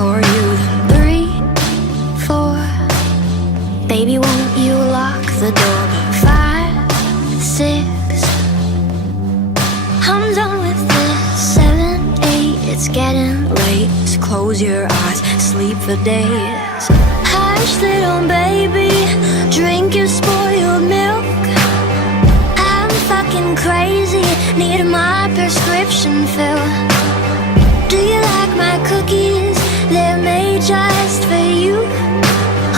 for you. Then 3, 4, baby, won't you lock the door? 5, 6, I'm done with this. 7, 8, it's getting late. Just close your eyes, sleep for days. Hush, little baby, drink your spoiled milk. I'm fucking crazy, need my prescription filled. Do you like my cookies? They're made just for you.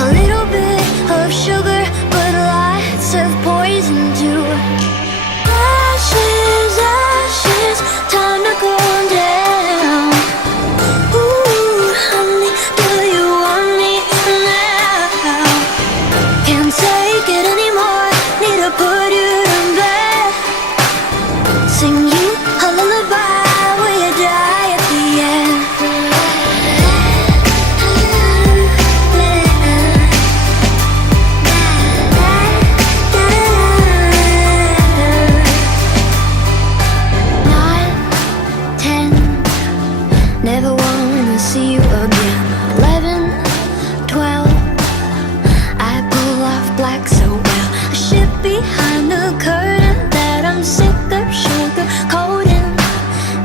A little bit of sugar, but lots of poison too. Ashes, ashes, time to go down. Ooh, honey, do you want me now? Can't take it anymore, need to put you to bed. Sing you a lullaby, will you die at the end? Never wanna see you again. 11, 12, I pull off black so well. A ship behind the curtain that I'm sick of sugar coating.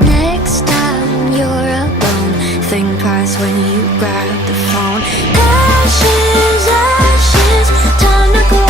Next time you're alone, think twice when you grab the phone. Ashes, ashes, time to go